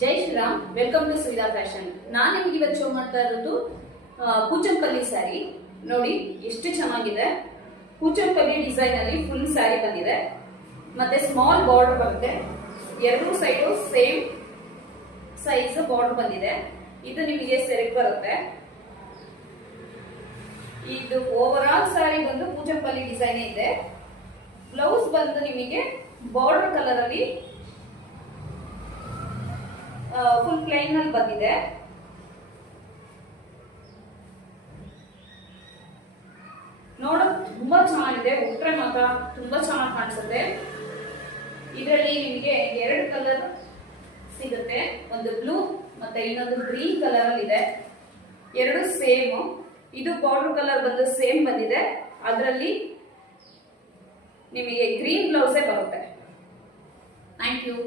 Jai Shriram, welcome to Suvidha Fashion. ನಾನು ನಿಮಗೆ ಇವತ್ತು ಶೋ ಮಾಡ್ತಾ ಇರೋದು ಕೂಚಂಪಲ್ಲಿ ಸ್ಯಾರಿ. ನೋಡಿ ಎಷ್ಟು ಚೆನ್ನಾಗಿದೆ. ಕೂಚಂಪಲ್ಲಿ ಡಿಸೈನ್ ಅಲ್ಲಿ ಫುಲ್ ಸ್ಯಾರಿ ಬಂದಿದೆ. ಮತ್ತೆ ಸ್ಮಾಲ್ ಬಾರ್ಡರ್ ಬರುತ್ತೆ. ಎರಡು ಸೈಡು ಸೇಮ್ ಸೈಜ್ ಬಾರ್ಡರ್ ಬಂದಿದೆ. ಇದು ನಿಮಗೆ ಸೆರೆಕ್ ಬರುತ್ತೆ. ಇದು ಓವರ್ ಆಲ್ ಸ್ಯಾರಿ ಬಂದು ಕೂಚಂಪಲ್ಲಿ ಡಿಸೈನ್ ಇದೆ. ಬ್ಲೌಸ್ ಬಂದು ನಿಮಗೆ ಬಾರ್ಡರ್ ಕಲರ್ ಅಲ್ಲಿ ಫುಲ್ ಪ್ಲೈನ್ ಅಲ್ಲಿ ಬಂದಿದೆ. ನೋಡೋದು ತುಂಬಾ ಚೆನ್ನಾಗಿದೆ. ಉಟ್ರೆ ಮಾತ್ರ ತುಂಬಾ ಚೆನ್ನಾಗಿ ಕಾಣಿಸುತ್ತೆ. ಇದರಲ್ಲಿ ನಿಮಗೆ ಎರಡು ಕಲರ್ ಸಿಗುತ್ತೆ. ಒಂದು ಬ್ಲೂ ಮತ್ತೆ ಇನ್ನೊಂದು ಗ್ರೀನ್ ಕಲರ್ ಅಲ್ಲಿ ಇದೆ. ಎರಡು ಸೇಮ್. ಇದು ಬಾರ್ಡರ್ ಕಲರ್ ಬಂದು ಸೇಮ್ ಬಂದಿದೆ. ಅದರಲ್ಲಿ ನಿಮಗೆ ಗ್ರೀನ್ ಬ್ಲೌಸೇ ಬರುತ್ತೆ. Thank you.